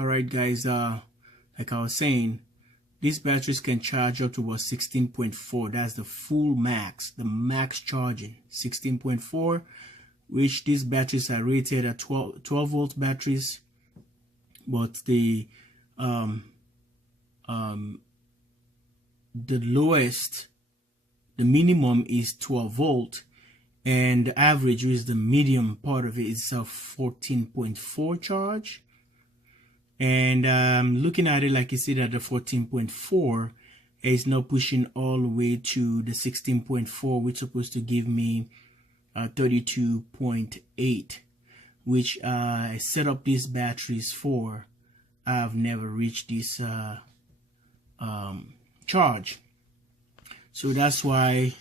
All right, guys, like I was saying, these batteries can charge up to about 16.4. That's the full max, the max charging, 16.4, which these batteries are rated at 12 volt batteries, but the lowest, the minimum is 12 volt, and the average, which is the medium part of it, is a 14.4 charge. And looking at it, like you see that the 14.4 is now pushing all the way to the 16.4, which is supposed to give me 32.8, which I set up these batteries for. I've never reached this charge, so that's why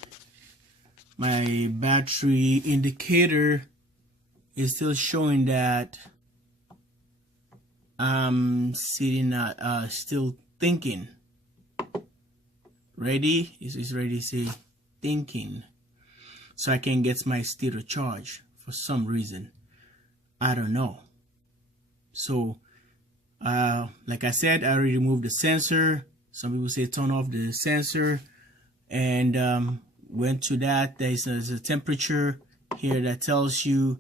my battery indicator is still showing that I'm sitting at still thinking. Ready? Is ready to say thinking, so I can get my state of charge for some reason. I don't know. So like I said, I already removed the sensor. Some people say turn off the sensor, and went to that. There's a temperature here that tells you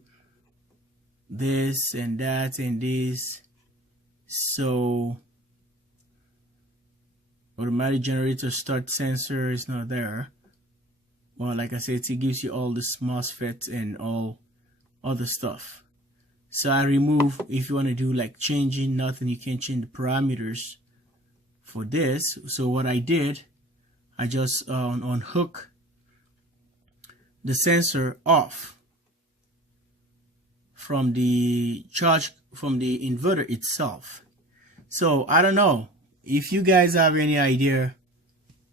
this and that and this. So automatic generator start sensor is not there. Well, like I said, it gives you all the MOSFETs and all other stuff. So I remove, if you want to do like changing nothing, you can change the parameters for this. So what I did, I just unhook the sensor off from the charge, from the inverter itself. So I don't know if you guys have any idea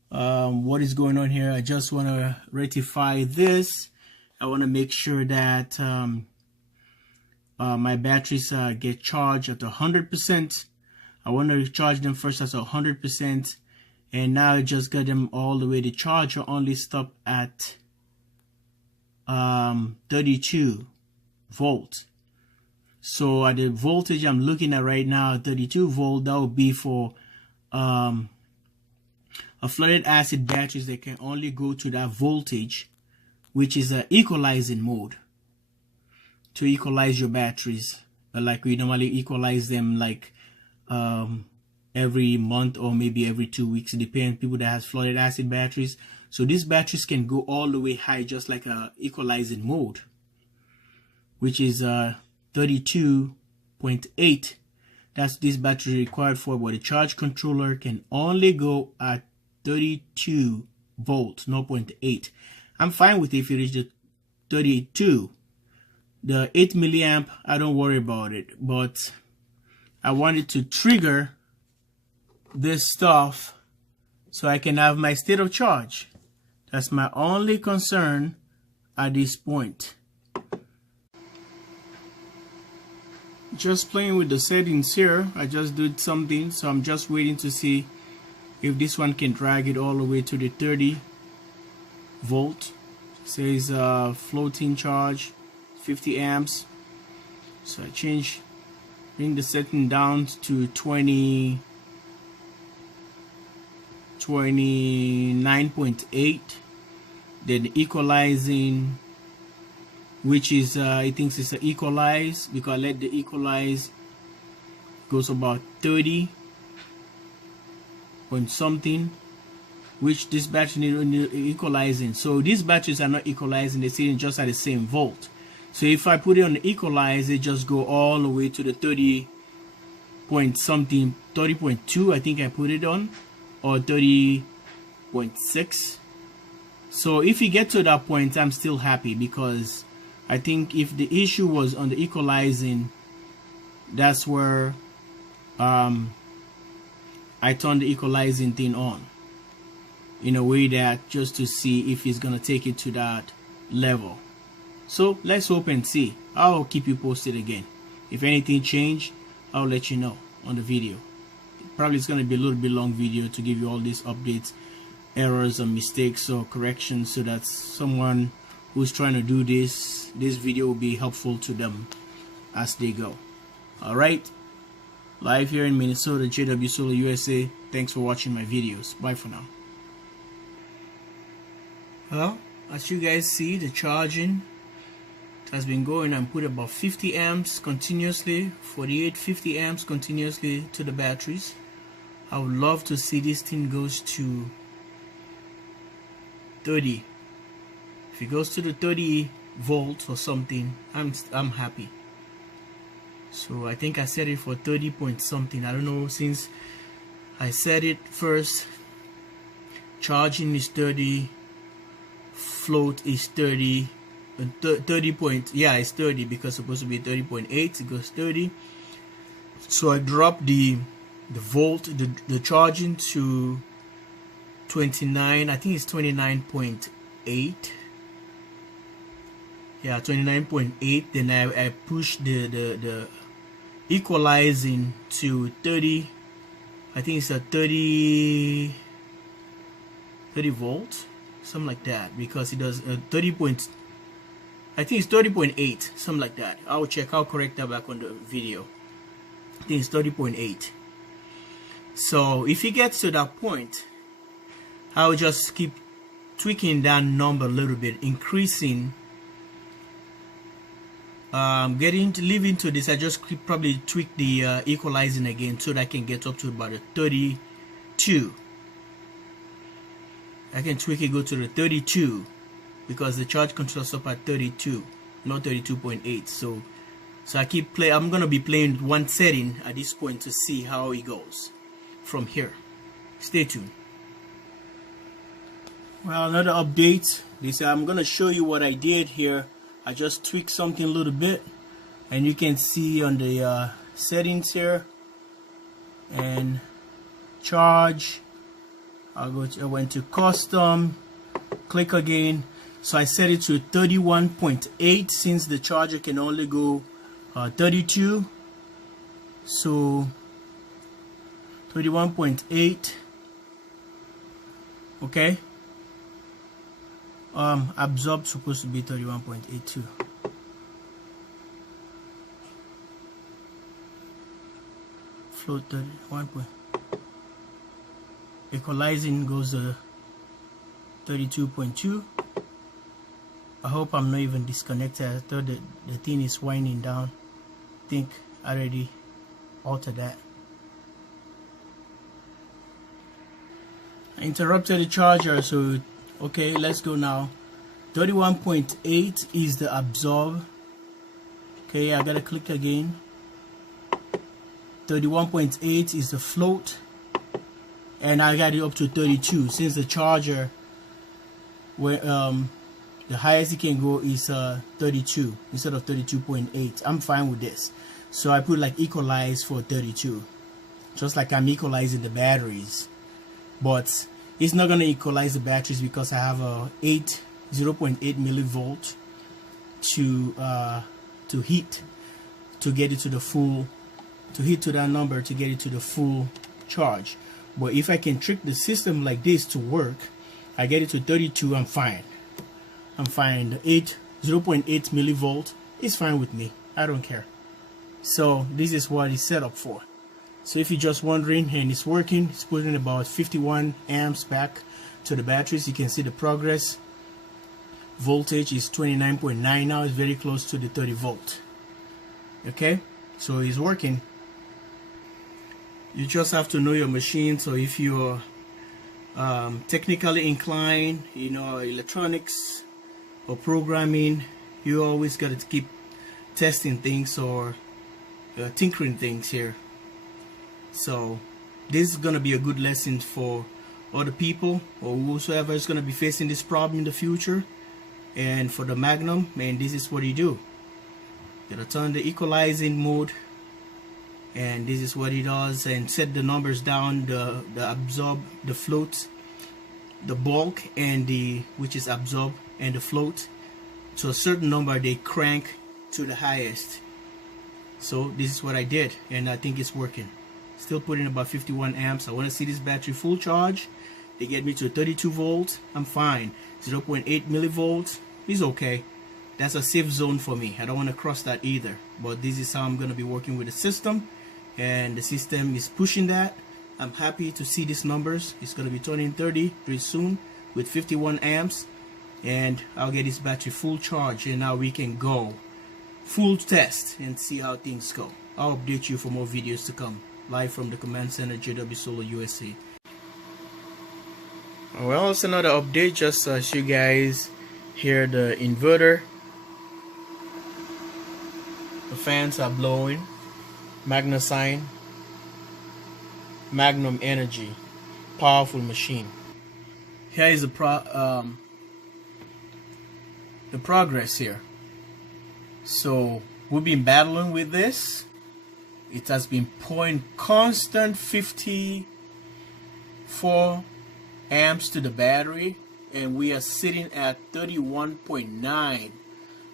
what is going on here. I just want to rectify this. I want to make sure that my batteries get charged at 100%. I want to charge them first at 100%, and now I just got them all the way. The charger only stopped at 32 volt. So at the voltage I'm looking at right now, 32 volt, that would be for a flooded acid batteries that can only go to that voltage, which is an equalizing mode, to equalize your batteries, like we normally equalize them like every month or maybe every 2 weeks. It depends, people that has flooded acid batteries. So these batteries can go all the way high, just like a equalizing mode, which is 32.8. That's this battery required for, but the charge controller can only go at 32 volt, 0.8. I'm fine with it if you reach the 32. The 8 milliamp, I don't worry about it, but I wanted to trigger this stuff so I can have my state of charge. That's my only concern at this point. Just playing with the settings here. I just did something, so I'm just waiting to see if this one can drag it all the way to the 30 volt. It says floating charge 50 amps. So I bring the setting down to 29.8. Then equalizing, which is it thinks it's an equalize, because I let the equalize goes about 30 point something, which this battery need equalizing. So these batteries are not equalizing, they're sitting just at the same volt. So if I put it on the equalize, it just go all the way to the 30 point something, 30.2 I think I put it on, or 30.6. So if you get to that point, I'm still happy, because I think if the issue was on the equalizing, that's where I turned the equalizing thing on in a way that just to see if it's gonna take it to that level. So let's hope and see. I'll keep you posted again. If anything changed, I'll let you know on the video. Probably it's gonna be a little bit long video to give you all these updates, errors and mistakes or corrections, so that someone who's trying to do this video will be helpful to them as they go. All right, Live here in Minnesota, JW Solar USA. Thanks for watching my videos. Bye for now. Well, as you guys see, the charging has been going and put about 50 amps continuously, 48, 50 amps continuously to the batteries. I would love to see this thing goes to 30. If it goes to the 30 volts or something, I'm happy. So I think I set it for 30 point something. I don't know, since I set it first. Charging is 30, float is 30, and 30 point, yeah, it's 30 because it's supposed to be 30.8. It goes 30. So I dropped the volt, the charging to 29. I think it's 29.8. Yeah, 29.8. Then I pushed the equalizing to 30. I think it's a 30 volts, something like that, because it does 30 point. I think it's 30.8, something like that. I'll check. I'll correct that back on the video. I think it's 30.8. So if it gets to that point, I'll just keep tweaking that number a little bit, increasing. Leaving to this, I just probably tweak the equalizing again so that I can get up to about a 32. I can tweak it, go to the 32, because the charge controls up at 32, not 32.8. So I keep play. I'm gonna be playing one setting at this point to see how it goes from here. Stay tuned. Well, another update. I'm gonna show you what I did here. I just tweaked something a little bit, and you can see on the settings here and charge. I went to custom, click again. So I set it to 31.8 since the charger can only go 32. So 31.8. Okay. Absorb supposed to be 31.82. Float 31. Equalizing goes 32.2. I hope I'm not even disconnected. I thought the thing is winding down. I think I already altered that. I interrupted the charger, so okay, let's go now. 31.8 is the absorb. Okay, I gotta click again. 31.8 is the float, and I got it up to 32 since the charger, where the highest it can go is 32 instead of 32.8. I'm fine with this. So I put like equalize for 32, just like I'm equalizing the batteries, but it's not going to equalize the batteries because I have a 0.8 millivolt to heat to get it to the full, to heat to that number to get it to the full charge. But if I can trick the system like this to work, I get it to 32, I'm fine. I'm fine. The 0.8 millivolt is fine with me. I don't care. So this is what it's set up for. So if you're just wondering, and it's working, it's putting about 51 amps back to the batteries. You can see the progress. Voltage is 29.9 now. It's very close to the 30 volt. Okay, so it's working. You just have to know your machine. So if you're technically inclined, you know, electronics or programming, you always got to keep testing things or tinkering things here. So this is going to be a good lesson for other people or whosoever is going to be facing this problem in the future. And for the Magnum, man, this is what you do. You gotta turn the equalizing mode, and this is what it does, and set the numbers down, the absorb, the float, the bulk, and the, which is absorb, and the float to a certain number. They crank to the highest. So this is what I did, and I think it's working. Still putting about 51 amps. I want to see this battery full charge. They get me to 32 volts. I'm fine. 0.8 millivolts is okay. That's a safe zone for me. I don't want to cross that either. But this is how I'm going to be working with the system, and the system is pushing that. I'm happy to see these numbers. It's going to be turning 30 pretty soon with 51 amps, and I'll get this battery full charge, and now we can go full test and see how things go. I'll update you for more videos to come, live from the command center, JW Solar USA. Well, it's another update, just so you guys hear the inverter. The fans are blowing. Magnum Energy, powerful machine. Here is the progress here. So we've been battling with this. It has been pouring constant 54 amps to the battery, and we are sitting at 31.9.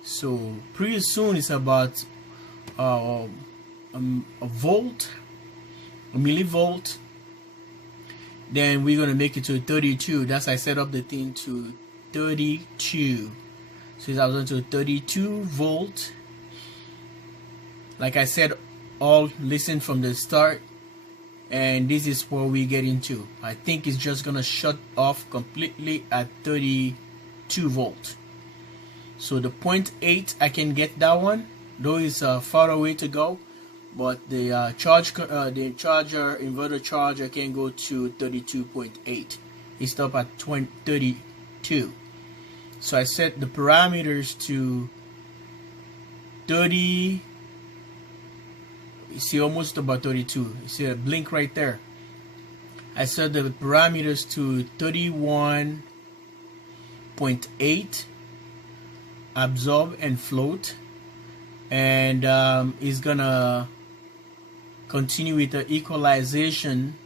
So pretty soon it's about a volt, a millivolt. Then we're gonna make it to 32. That's I set up the thing to 32. So I was on to 32 volt. Like I said, all listen from the start, and this is where we get into. I think it's just gonna shut off completely at 32 volt. So the 0.8, I can get that one, though it's far away to go. But the inverter charger can go to 32.8. It's up at 32. So I set the parameters to 30. You see, almost about 32. You see a blink right there. I set the parameters to 31.8. Absorb and float, and it's gonna continue with the equalization.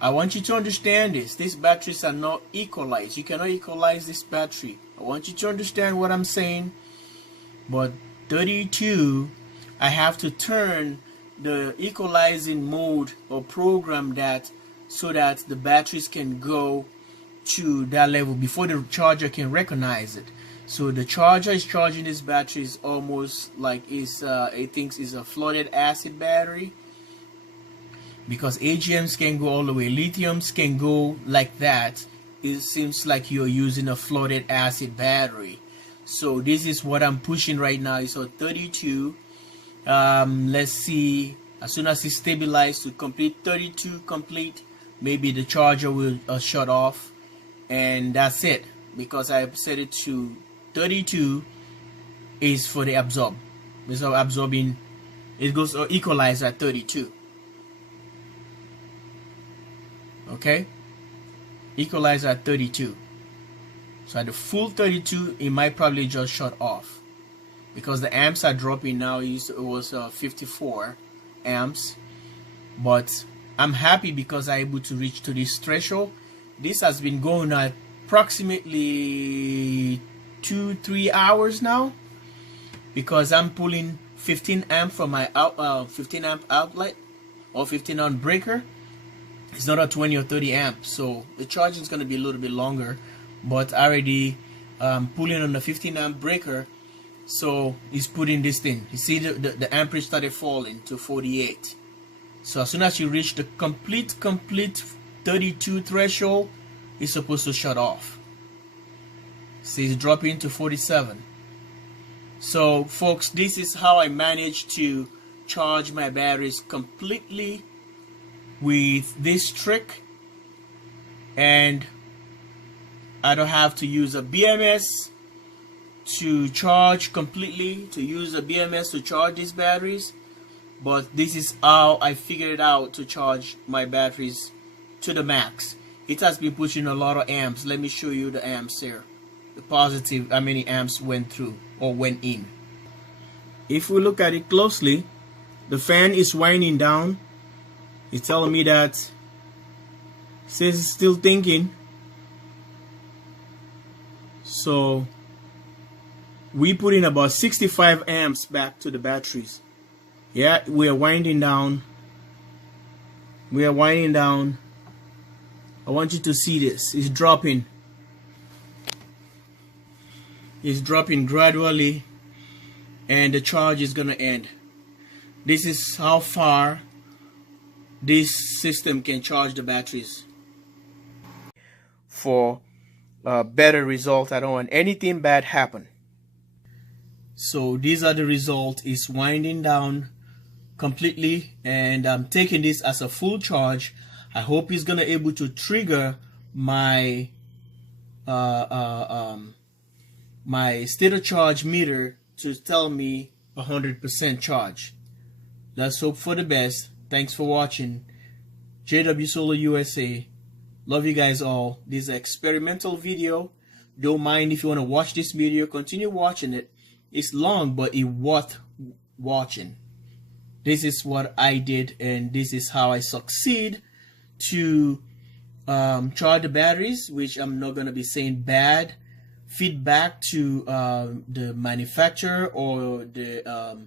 I want you to understand this. These batteries are not equalized. You cannot equalize this battery. I want you to understand what I'm saying. But 32, I have to turn the equalizing mode or program that so that the batteries can go to that level before the charger can recognize it. So the charger is charging this battery is almost like it thinks it's a flooded acid battery, because AGMs can go all the way, lithiums can go like that. It seems like you're using a flooded acid battery. So this is what I'm pushing right now. It's at 32. Let's see, as soon as it stabilizes to complete 32 complete, maybe the charger will shut off, and that's it, because I set it to 32 is for the absorb. So absorbing, it goes equalize at 32. Okay, equalize at 32. So at the full 32, it might probably just shut off, because the amps are dropping now. It was 54 amps, but I'm happy because I'm able to reach to this threshold. This has been going at approximately 2-3 hours now, because I'm pulling 15 amp from my 15 amp outlet or 15 amp breaker. It's not a 20 or 30 amp, so the charging is going to be a little bit longer, but already pulling on the 15 amp breaker. So it's putting this thing. You see the amperage started falling to 48. So as soon as you reach the complete 32 threshold, it's supposed to shut off. See, it's dropping to 47. So folks, this is how I managed to charge my batteries completely with this trick, and I don't have to use a BMS to charge completely, to use a BMS to charge these batteries. But this is how I figured it out to charge my batteries to the max. It has been pushing a lot of amps. Let me show you the amps here, the positive, how many amps went through or went in. If we look at it closely, the fan is winding down. It's telling me that it says it's still thinking. So we put in about 65 amps back to the batteries. Yeah, we are winding down. We are winding down. I want you to see this. It's dropping. It's dropping gradually, and the charge is gonna end. This is how far this system can charge the batteries. For a better result, I don't want anything bad happen. So these are the results. It's winding down completely, and I'm taking this as a full charge. I hope it's gonna able to trigger my my state of charge meter to tell me 100% charge. Let's hope for the best. Thanks for watching. JW Solar USA. Love you guys all. This is an experimental video. Don't mind if you want to watch this video. Continue watching it. It's long, but it's worth watching. This is what I did, and this is how I succeed to charge the batteries, which I'm not going to be saying bad feedback to the manufacturer or the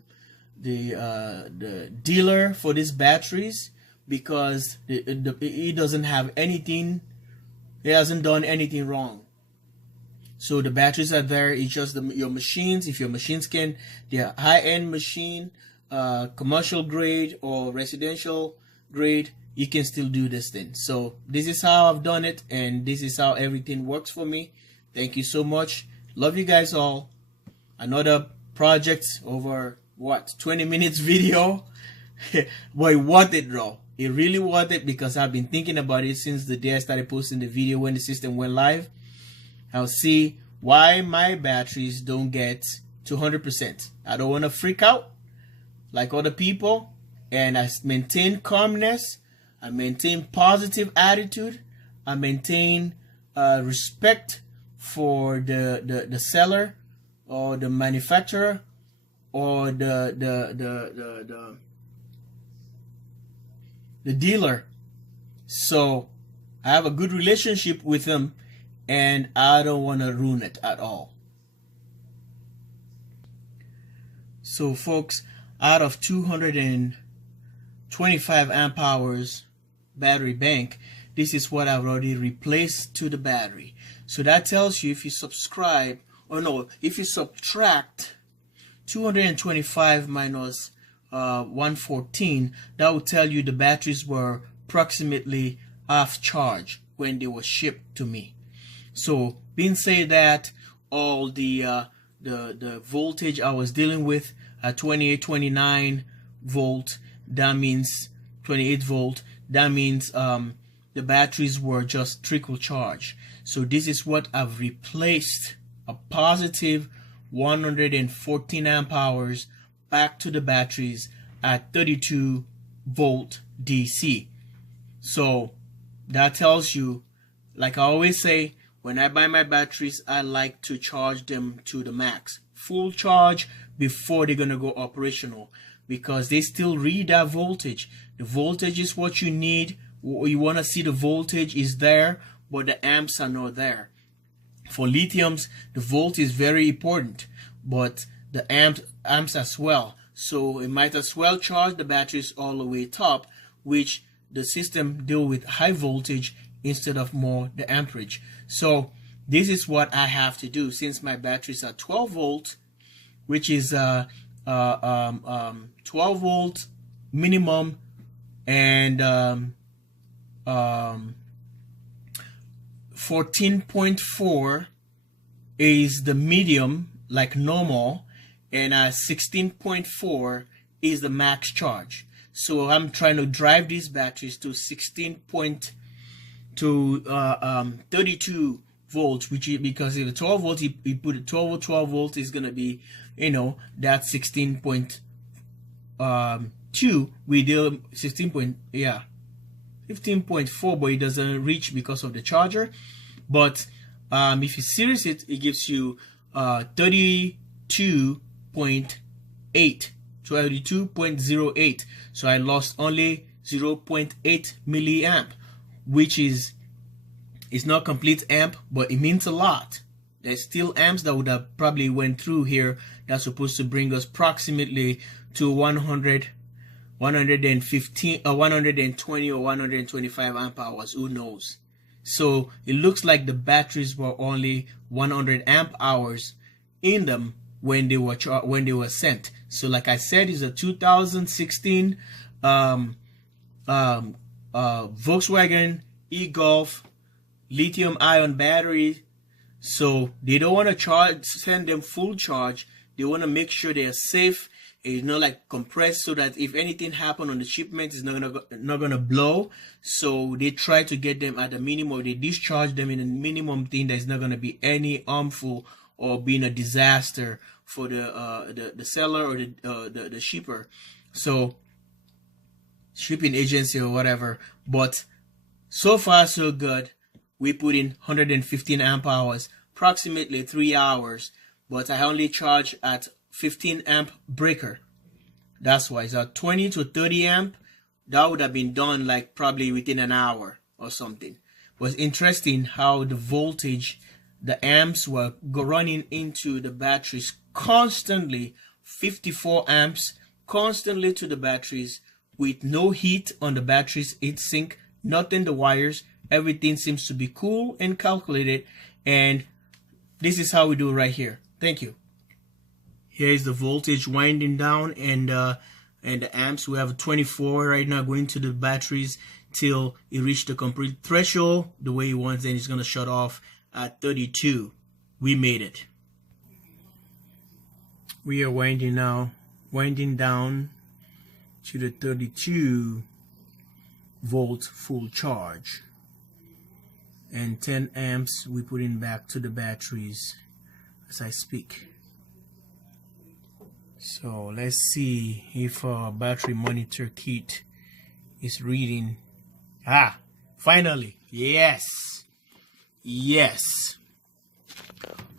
dealer for these batteries, because it doesn't have anything, it hasn't done anything wrong. So the batteries are there. It's just your machines. If your machines can, they're high-end machine, commercial grade or residential grade, you can still do this thing. So this is how I've done it, and this is how everything works for me. Thank you so much. Love you guys all. Another project over what, 20 minutes video. But it worth it though. It really worth it, because I've been thinking about it since the day I started posting the video when the system went live. I'll see why my batteries don't get to 100%. I don't want to freak out like other people, and I maintain calmness. I maintain positive attitude. I maintain respect for the seller or the manufacturer or the dealer. So I have a good relationship with them, and I don't want to ruin it at all. So folks, out of 225 amp hours battery bank, this is what I've already replaced to the battery. So that tells you, if you subscribe, or no, if you subtract 225 minus 114, that will tell you the batteries were approximately half charge when they were shipped to me. So being said that, all the voltage I was dealing with at 29 volt, that means 28 volt, that means the batteries were just trickle charge. So this is what I've replaced, a positive 114 amp hours back to the batteries at 32 volt DC. So that tells you, like I always say, when I buy my batteries, I like to charge them to the max, full charge, before they're gonna go operational, because they still read that voltage. The voltage is what you need. You want to see the voltage is there, but the amps are not there. For lithiums, the volt is very important, but the amps as well. So it might as well charge the batteries all the way top, which the system deal with high voltage instead of more the amperage. So this is what I have to do, since my batteries are 12 volt, which is 12 volt minimum, and 14.4 is the medium, like normal, and 16.4 is the max charge. So I'm trying to drive these batteries to 32 volts, which is, because if the 12 volts, you put a 12 volt is gonna be, you know, that 16.2. We do 15.4, but it doesn't reach because of the charger. But if you series it, it gives you 32.08. So I lost only 0.8 milliamp, which is, it's not complete amp, but it means a lot. There's still amps that would have probably went through here that's supposed to bring us approximately to 100, 115, 120 or 125 amp hours. Who knows? So it looks like the batteries were only 100 amp hours in them, when they were sent. So like I said, it's a 2016 Volkswagen e-Golf lithium-ion battery. So they don't want to send them full charge. They want to make sure they are safe. It's not like compressed, so that if anything happen on the shipment, it's not gonna blow. So they try to get them at the minimum. They discharge them in a minimum thing that's not gonna be any harmful or being a disaster for the seller or the shipper. So shipping agency or whatever. But so far so good. We put in 115 amp hours, approximately 3 hours. But I only charge at 15 amp breaker. That's why it's a 20 to 30 amp. That would have been done like probably within an hour or something. But it's interesting how the voltage, the amps were running into the batteries constantly, 54 amps constantly to the batteries with no heat on the batteries, heat sink, nothing the wires. Everything seems to be cool and calculated. And this is how we do it right here. Thank you. Here is the voltage winding down, and the amps. We have 24 right now going to the batteries till it reaches the complete threshold the way it wants. Then it's gonna shut off at 32. We made it. We are winding down to the 32 volt full charge, and 10 amps we put in back to the batteries as I speak. So let's see if our battery monitor kit is reading. Finally, yes,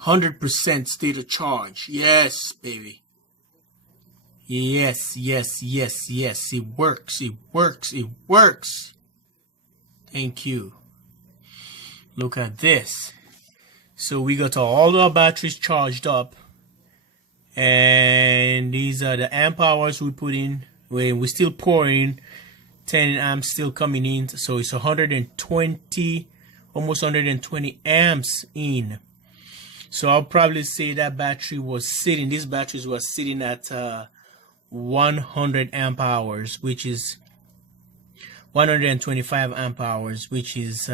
100% state of charge. Yes, baby. Yes, it works. Thank you. Look at this. So we got all our batteries charged up, and these are the amp hours we put in. We're still pouring 10 amps still coming in, so it's 120, almost 120 amps in. So I'll probably say that battery was sitting, these batteries were sitting at 100 amp hours, which is 125 amp hours, which is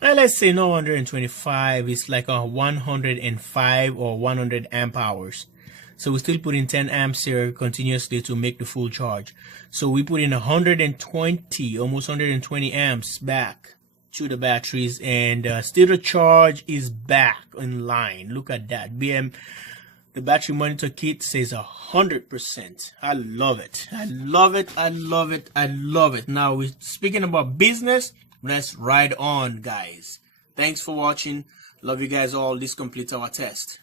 let's say no 125, it's like a 105 or 100 amp hours. So we still put in 10 amps here continuously to make the full charge. So we put in 120, almost 120 amps back to the batteries, and still the charge is back in line. Look at that. The battery monitor kit says 100%. I love it. Now we're speaking about business. Let's ride on, guys. Thanks for watching. Love you guys all. This completes our test.